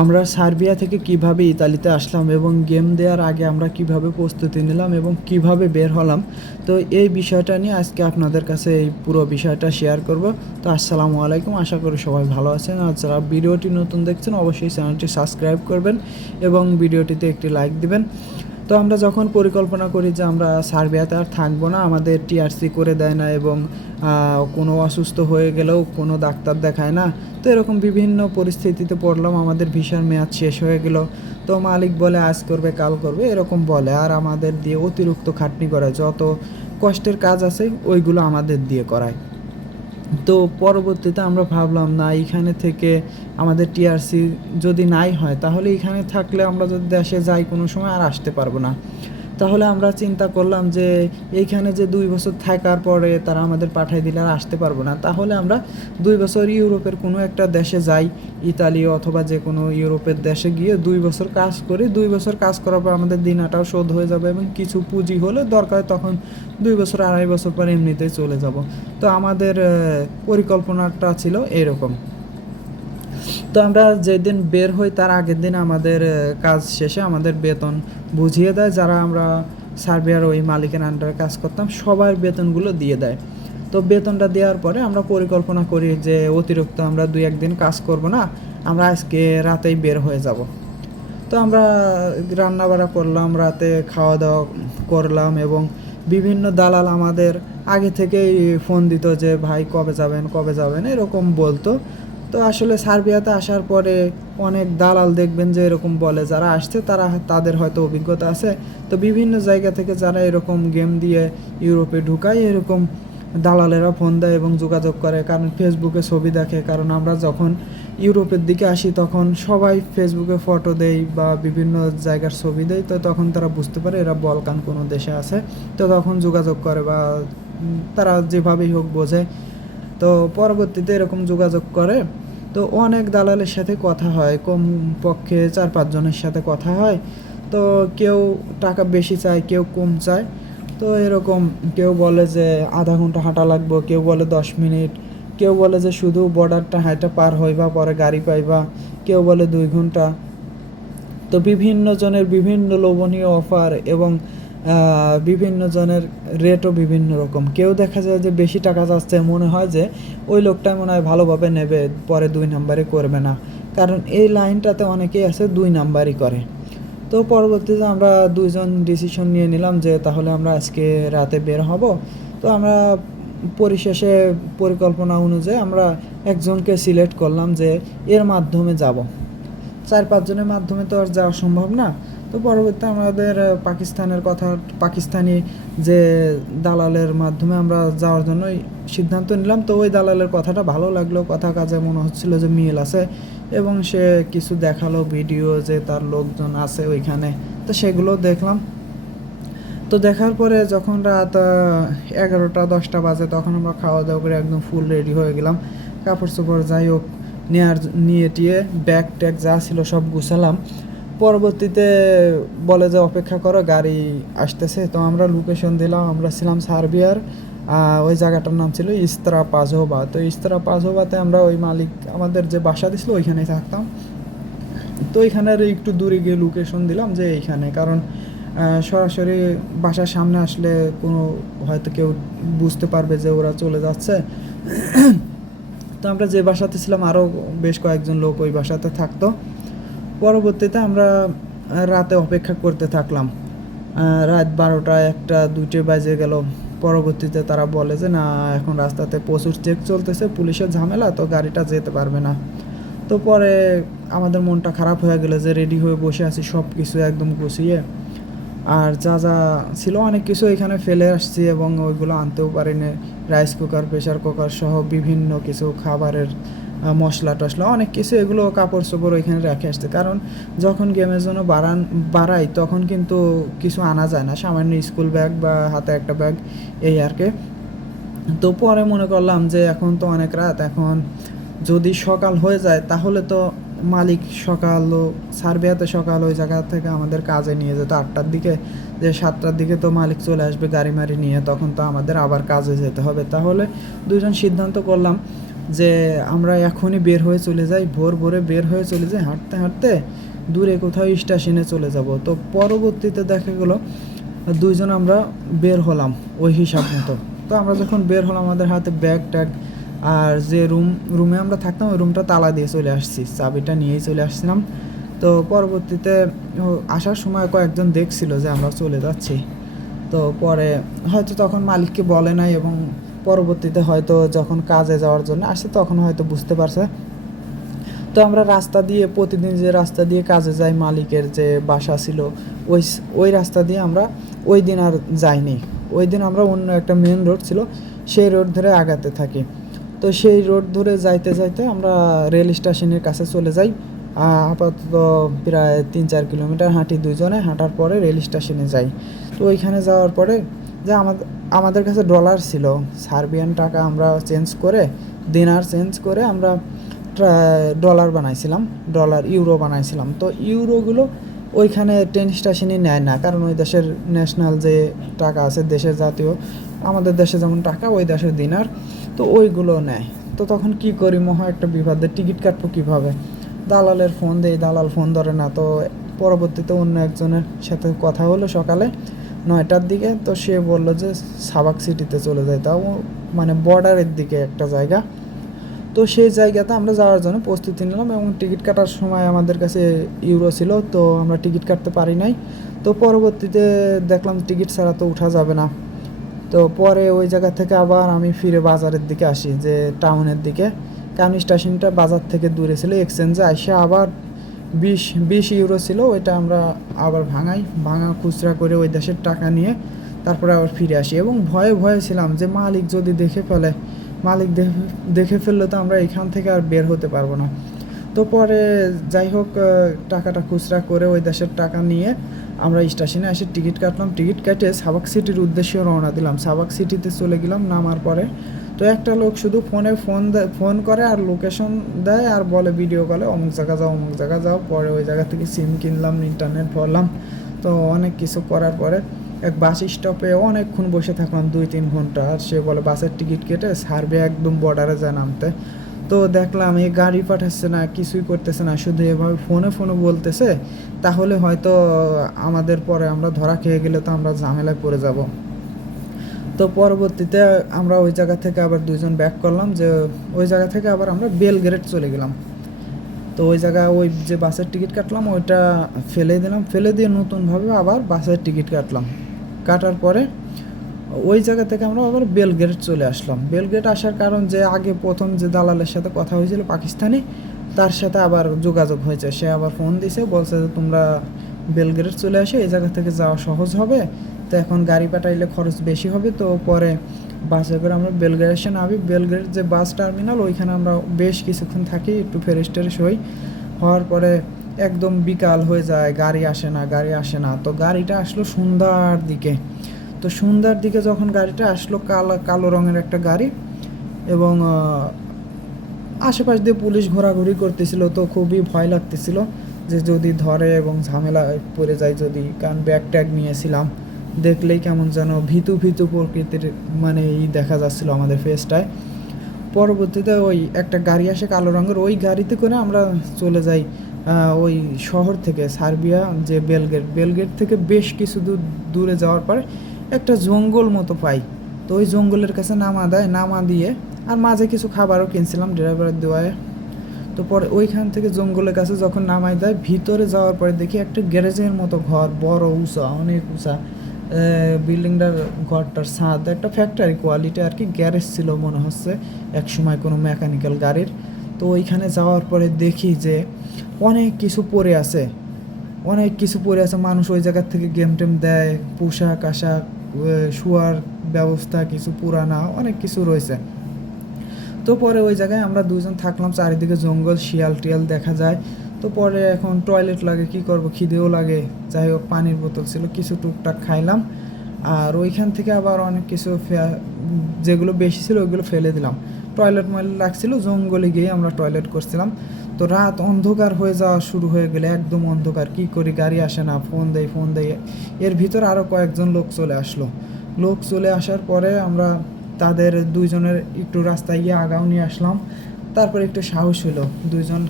আমরা সার্বিয়া থেকে কিভাবে ইতালিতে আসলাম এবং গেম দেওয়ার আগে আমরা কিভাবে প্রস্তুতি নিলাম এবং কিভাবে বের হলাম, তো এই বিষয়টা নিয়ে আজকে আপনাদের কাছে এই পুরো বিষয়টা শেয়ার করব। তো আসসালামু আলাইকুম, আশা করি সবাই ভালো আছেন। আর যারা ভিডিওটি নতুন দেখছেন অবশ্যই চ্যানেলটি সাবস্ক্রাইব করবেন এবং ভিডিওটিতে একটি লাইক দিবেন। তো আমরা যখন পরিকল্পনা করি যে আমরা সার্বিয়াতে আর থাকবো না, আমাদের টিআরসি করে দেয় না এবং কোনো অসুস্থ হয়ে গেলেও কোনো ডাক্তার দেখায় না, তো এরকম বিভিন্ন পরিস্থিতিতে পড়লাম। আমাদের ভিসার মেয়াদ শেষ হয়ে গেল, তো মালিক বলে আজ করবে কাল করবে এরকম বলে, আর আমাদের দিয়ে অতিরিক্ত খাটনি করায়, যত কষ্টের কাজ আছে ওইগুলো আমাদের দিয়ে করায়। তো পরবর্তীতে আমরা ভাবলাম না, এইখানে থেকে আমাদের টিআরসি যদি নাই হয় তাহলে এখানে থাকলে আমরা যদি দেশে যাই কোনো সময় আর আসতে পারবো না। তাহলে আমরা চিন্তা করলাম যে এইখানে যে 2 বছর থাকার পরে তারা আমাদের পাঠিয়ে দিলে আর আসতে পারবো না, তাহলে আমরা 2 বছর ইউরোপের কোনো একটা দেশে যাই, ইতালি অথবা যে কোনো ইউরোপের দেশে গিয়ে 2 বছর কাজ করি। 2 বছর কাজ করার পর আমাদের দিনাটাও শোধ হয়ে যাবে এবং কিছু পুঁজি হলে দরকার তখন 2 বছর 2.5 বছর পর এমনিতেই চলে যাব। তো আমাদের পরিকল্পনাটা ছিল এরকম। তো আমরা যেদিন বের হই তার আগের দিন আমাদের কাজ শেষে আমাদের বেতন বুঝিয়ে দেয়। যারা আমরা সার্বিয়ার ওই মালিকের আন্ডারে কাজ করতাম সবার বেতনগুলো দিয়ে দেয়। তো বেতনটা দেওয়ার পরে আমরা পরিকল্পনা করি যে অতিরিক্ত আমরা 2-1 দিন কাজ করব না, আমরা আজকে রাতেই বের হয়ে যাব। তো আমরা রান্না বাড়া করলাম, রাতে খাওয়া দাওয়া করলাম এবং বিভিন্ন দালাল আমাদের আগে থেকেই ফোন দিত যে ভাই কবে যাবেন এরকম বলতো। তো আসলে সার্বিয়াতে আসার পরে অনেক দালাল দেখবেন যে এরকম বলে, যারা আসছে তাদের হয়তো অভিজ্ঞতা আছে। তো বিভিন্ন জায়গা থেকে যারা এরকম গেম দিয়ে ইউরোপে ঢুকায় এরকম দালালেরা ফোন দেয় এবং যোগাযোগ করে, কারণ ফেসবুকে ছবি দেখে। কারণ আমরা যখন ইউরোপের দিকে আসি তখন সবাই ফেসবুকে ফটো দেয় বা বিভিন্ন জায়গার ছবি দেয়, তো তখন তারা বুঝতে পারে এরা বলকান কোনো দেশে আছে, তো তখন যোগাযোগ করে বা তারা যেভাবেই হোক বোঝে। তো পরবর্তীতে এরকম যোগাযোগ করে। তো অনেক দালালের সাথে কথা হয়, কমপক্ষে 4-5 জনের সাথে কথা হয়। তো কেউ টাকা বেশি চায়, কেউ কম চায়। তো এরকম কেউ বলে যে আধা ঘন্টা হাঁটা লাগবে, কেউ বলে 10 মিনিট, কেউ বলে যে শুধু বর্ডারটা হাঁটা পার হইবা পরে গাড়ি পাইবা, কেউ বলে 2 ঘন্টা। তো বিভিন্ন জনের বিভিন্ন লোভনীয় অফার এবং বিভিন্ন জনের রেটও বিভিন্ন রকম। কেউ দেখা যায় যে বেশি টাকা যাচ্ছে, মনে হয় যে ওই লোকটাই মনে হয় ভালোভাবে নেবে, পরে 2 নাম্বারই করবে না, কারণ এই লাইনটাতে অনেকেই আছে 2 নাম্বারই করে। তো পরবর্তীতে আমরা 2 জন ডিসিশন নিয়ে নিলাম যে তাহলে আমরা আজকে রাতে বের হব। তো আমরা পরিশেষে পরিকল্পনা অনুযায়ী আমরা একজনকে সিলেক্ট করলাম যে এর মাধ্যমে যাব। 4-5 জনের মাধ্যমে তো আর যাওয়া সম্ভব না। তো পরবর্তীতে আমাদের পাকিস্তানি যে দালালের মাধ্যমে আমরা যাওয়ার জন্যই সিদ্ধান্ত নিলাম। তো ওই দালালের কথাটা ভালো লাগলো, কথা কাজে মনে হচ্ছিল যে মিল আছে এবং সে কিছু দেখালো ভিডিও যে তার লোকজন আছে ওইখানে, তো সেগুলো দেখলাম। তো দেখার পরে যখন রাত 11টা-10টা বাজে তখন আমরা খাওয়া দাওয়া করে একদম ফুল রেডি হয়ে গেলাম, কাপড় চোপড় যাই হোক নিয়ে টিয়ে ব্যাগ ট্যাগ যা ছিল সব গুছালাম। পরবর্তীতে বলে যে অপেক্ষা করো, গাড়ি আসতেছে। তো আমরা লোকেশন দিলাম, আমরা ছিলাম সার্বিয়ার, ওই জায়গাটার নাম ছিল ইস্ত্রা পাজোভা। তো ইস্ত্রা পাজোভাতে আমরা ওই মালিক আমাদের যে বাসা দিছিল ওইখানেই থাকতাম। তো এইখানের একটু দূরে গিয়ে লোকেশন দিলাম যে এইখানে, কারণ সরাসরি বাসার সামনে আসলে কোনো হয়তো কেউ বুঝতে পারবে যে ওরা চলে যাচ্ছে। তো আমরা যে বাসাতে ছিলাম আরও বেশ কয়েকজন লোক ওই বাসাতে থাকতো। পরবর্তীতে আমরা রাতে অপেক্ষা করতে থাকলাম, রাত 12টা 1টা 2টে বাজে গেল। পরবর্তীতে তারা বলে যে না, এখন রাস্তাতে প্রচুর চেক চলতেছে, পুলিশের ঝামেলা, তো গাড়িটা যেতে পারবে না। তো পরে আমাদের মনটা খারাপ হয়ে গেল যে রেডি হয়ে বসে আছি সব কিছু একদম গুছিয়ে, আর যা যা ছিল অনেক কিছু এখানে ফেলে আসছি এবং ওইগুলো আনতেও পারিনি। রাইস কুকার, প্রেশার কুকার সহ বিভিন্ন কিছু খাবারের মশলা টশলা অনেক কিছু, এগুলো কাপড় চোপড় ওইখানে রেখে আসছে। কারণ যখন গেমের জন্য বাড়াই তখন কিন্তু কিছু আনা যায় না, সামান্য স্কুল ব্যাগ বা হাতে একটা ব্যাগ এই আর কি। তো পরে মনে করলাম যে এখন তো অনেক রাত, এখন যদি সকাল হয়ে যায় তাহলে তো মালিক সার্বিয়াতে সকাল ওই জায়গা থেকে আমাদের কাজে নিয়ে যেত 8টার দিকে, যে 7টার দিকে তো মালিক চলে আসবে গাড়ি মারি নিয়ে, তখন তো আমাদের আবার কাজে যেতে হবে। তাহলে 2 জন সিদ্ধান্ত করলাম যে আমরা এখনই বের হয়ে চলে যাই, ভোর ভোরে বের হয়ে চলে যাই, হাঁটতে হাঁটতে দূরে কোথাও স্টেশনে চলে যাব। তো পরবর্তীতে দেখা গেলো দুইজন আমরা বের হলাম ওই হিসাব মতো। তো আমরা যখন বের হলাম আমাদের হাতে ব্যাগ ট্যাগ আর যে রুমে আমরা থাকতাম ওই রুমটা তালা দিয়ে চলে আসছি, চাবিটা নিয়েই চলে আসছিলাম। তো পরবর্তীতে আসার সময় কয়েকজন দেখছিল যে আমরা চলে যাচ্ছি। তো পরে হয়তো তখন মালিককে বলে নাই এবং পরবর্তীতে হয়তো যখন কাজে যাওয়ার জন্য আসে তখন হয়তো বুঝতে পারছে। তো আমরা রাস্তা দিয়ে প্রতিদিন যে রাস্তা দিয়ে কাজে যাই, মালিকের যে বাসা ছিল ওই ওই রাস্তা দিয়ে আমরা ওই দিন আর যাইনি। ওই দিন আমরা অন্য একটা মেন রোড ছিল সেই রোড ধরে আগাতে থাকি। তো সেই রোড ধরে যাইতে যাইতে আমরা রেল স্টেশনের কাছে চলে যাই। আপাতত প্রায় 3-4 কিলোমিটার হাঁটি দুজনে, হাঁটার পরে রেল স্টেশনে যাই। তো ওইখানে যাওয়ার পরে যে আমাদের কাছে ডলার ছিল, সার্বিয়ান টাকা আমরা চেঞ্জ করে দিনার চেঞ্জ করে আমরা ডলার বানাইছিলাম, ডলার ইউরো বানাইছিলাম। তো ইউরোগুলো ওইখানে ট্রেন স্টেশনে নেয় না, কারণ ওই দেশের ন্যাশনাল যে টাকা আছে, দেশের জাতীয় আমাদের দেশে যেমন টাকা ওই দেশের দিনার, তো ওইগুলো নেয়। তো তখন কি করি, মহা একটা বিপদে টিকিট কাটবো কীভাবে, দালালের ফোন দেই, দালাল ফোন ধরে না। তো পরবর্তীতে অন্য একজনের সাথে কথা হলো সকালে 9টার দিকে। তো সে বললো যে সাবাক সিটিতে চলে যায়, তাও মানে বর্ডারের দিকে একটা জায়গা। তো সেই জায়গাতে আমরা যাওয়ার জন্য প্রস্তুতি নিলাম এবং টিকিট কাটার সময় আমাদের কাছে ইউরো ছিল, তো আমরা টিকিট কাটতে পারি নাই। তো পরবর্তীতে দেখলাম টিকিট ছাড়া তো উঠা যাবে না। তো পরে ওই জায়গা থেকে আবার আমি ফিরে বাজারের দিকে আসি, যে টাউনের দিকে, কারণ স্টেশনটা বাজার থেকে দূরে ছিল। এক্সচেঞ্জে আসে আবার 20 ইউরো ছিল, ওইটা আমরা আবার ভাঙা খুচরা করে ওই দেশের টাকা নিয়ে তারপরে আবার ফিরে আসি। এবং ভয়ে ভয়ে ছিলাম যে মালিক যদি দেখে ফেলে, মালিক দেখে ফেললে তো আমরা এখান থেকে আর বের হতে পারবো না। তো পরে যাই হোক টাকাটা খুচরা করে ওই দেশের টাকা নিয়ে আমরা স্টেশনে এসে টিকিট কাটলাম। টিকিট কেটে সাবাক সিটির উদ্দেশ্যে রওনা দিলাম। সাবাক সিটিতে চলে গেলাম। নামার পরে তো একটা লোক শুধু ফোন করে আর লোকেশন দেয় আর বলে ভিডিও কলে অমুক জায়গা যাও, অমুক জায়গা যাও। পরে ওই জায়গা থেকে সিম কিনলাম, ইন্টারনেট ভরলাম। তো অনেক কিছু করার পরে এক বাস স্টপে অনেকক্ষণ বসে থাকলাম, 2-3 ঘন্টা। আর সে বলে বাসের টিকিট কেটে সার্বিয়া একদম বর্ডারে যায় নামতে। তো দেখলাম এই গাড়ি পাঠাচ্ছে না, কিছুই করতেছে না, শুধু এভাবে ফোনে বলতেছে। তাহলে হয়তো আমাদের পরে আমরা ধরা খেয়ে গেলে তো আমরা ঝামেলায় পড়ে যাব। তো পরবর্তীতে আমরা ওই জায়গা থেকে আবার দুইজন ব্যাক করলাম, যে ওই জায়গা থেকে আবার আমরা বেলগ্রেড চলে গেলাম। তো ওই জায়গায় ওই যে বাসের টিকিট কাটলাম ওইটা ফেলে দিয়ে নতুনভাবে আবার বাসের টিকিট কাটার পরে ওই জায়গা থেকে আমরা আবার বেলগ্রেড চলে আসলাম। বেলগ্রেড আসার কারণ যে আগে প্রথম যে দালালের সাথে কথা হয়েছিল পাকিস্তানি, তার সাথে আবার যোগাযোগ হয়েছে। সে আবার ফোন দিছে, বলছে যে তোমরা বেলগ্রেড চলে আসো, এই জায়গা থেকে যাওয়া সহজ হবে। তো এখন গাড়ি পাঠাইলে খরচ বেশি হবে। তো পরে বাসে করে আমরা বেলগ্রেড এসে নামি। বেলগ্রেড যে বাস টার্মিনাল ওইখানে আমরা বেশ কিছুক্ষণ থাকি, একটু ফ্রেশ হই। হওয়ার পরে একদম বিকাল হয়ে যায়, গাড়ি আসে না। তো গাড়িটা আসলো সন্ধ্যার দিকে। তো সন্ধ্যার দিকে যখন গাড়িটা আসলো, কালো রঙের একটা গাড়ি, এবং আশেপাশ দিয়ে পুলিশ ঘোরাঘুরি করতেছিল। তো খুবই ভয় লাগতেছিল যে যদি ধরে এবং ঝামেলায় পড়ে যায় যদি, কারণ ব্যাগ ট্যাগ নিয়েছিলাম। দেখলেই কেমন যেন ভীতু প্রকৃতির মানে দেখা যাচ্ছিল আমাদের ফেসটায়। পরবর্তীতে ওই একটা গাড়ি আসে কালো রঙের, ওই গাড়িতে করে আমরা চলে যাই ওই শহর থেকে, সার্বিয়া যে বেলগ্রেড থেকে বেশ কিছু দূরে যাওয়ার পরে একটা জঙ্গল মতো পাই। তো ওই জঙ্গলের কাছে নামা দিয়ে আর মাঝে কিছু খাবারও কিনছিলাম ড্রাইভারের দেওয়ায়। তো পরে ওইখান থেকে জঙ্গলের কাছে যখন নামাই দেয়, ভিতরে যাওয়ার পরে দেখি একটা গ্যারেজের মতো ঘর, বড় উঁচা, অনেক উঁচা। বিল্ডিংটার ঘরটার ছাদ একটা ফ্যাক্টরি কোয়ালিটি আর কি, গ্যারেজ ছিল মনে হচ্ছে এক সময় কোনো মেকানিক্যাল গাড়ির। তো ওইখানে যাওয়ার পরে দেখি যে অনেক কিছু পড়ে আছে, মানুষ ওই জায়গার থেকে গেম টেম দেয়, পোশাক আশাক, শোয়ার ব্যবস্থা কিছু পুরানা অনেক কিছু রয়েছে। তো পরে ওই জায়গায় আমরা দুজন থাকলাম, চারিদিকে জঙ্গল, শিয়াল টিয়াল দেখা যায়। তো পরে এখন টয়লেট লাগে, কি করব, খিদেও লাগে। যাই হোক পানির বোতল ছিল, কিছু টুকটাক খাইলাম। আর ওইখান থেকে আবার অনেক কিছু যেগুলো বেশি ছিল ওইগুলো ফেলে দিলাম। টয়লেট লাগছিল, জঙ্গলে গিয়ে আমরা টয়লেট করছিলাম। তো রাত অন্ধকার হয়ে যাওয়া শুরু হয়ে গেলে, একদম অন্ধকার। কি করি, গাড়ি আসে না, ফোন দেয়। এর ভিতর আরও কয়েকজন লোক চলে আসার পরে আমরা তাদের দুইজনের একটু রাস্তায় গিয়ে আগাও নিয়ে আসলাম। তারপর একটু সাহস হলো, দুইজন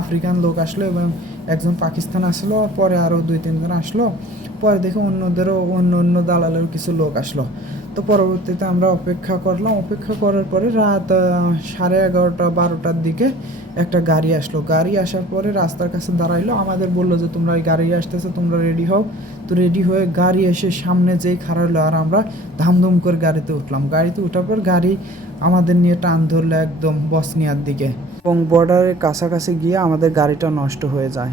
আফ্রিকান লোক আসলো এবং একজন পাকিস্তান আসলো, পরে আরও 2-3 জন আসলো। পরে দেখে অন্য অন্য দালালের কিছু লোক আসলো। তো পরবর্তীতে আমরা অপেক্ষা করলাম, অপেক্ষা করার পরে রাত 11:30-12টার দিকে একটা গাড়ি আসলো। গাড়ি আসার পরে রাস্তার কাছে দাঁড়াইলো, আমাদের বললো যে তোমরা এই গাড়ি আসতেছে, তোমরা রেডি হও। তো রেডি হয়ে গাড়ি এসে সামনে যেই খাড়ালো, আর আমরা ধামধুম করে গাড়িতে উঠলাম। গাড়িতে উঠার পর গাড়ি আমাদের নিয়ে টান ধরলো একদম বসনিয়ার দিকে এবং বর্ডারের কাছাকাছি গিয়ে আমাদের গাড়িটা নষ্ট হয়ে যায়।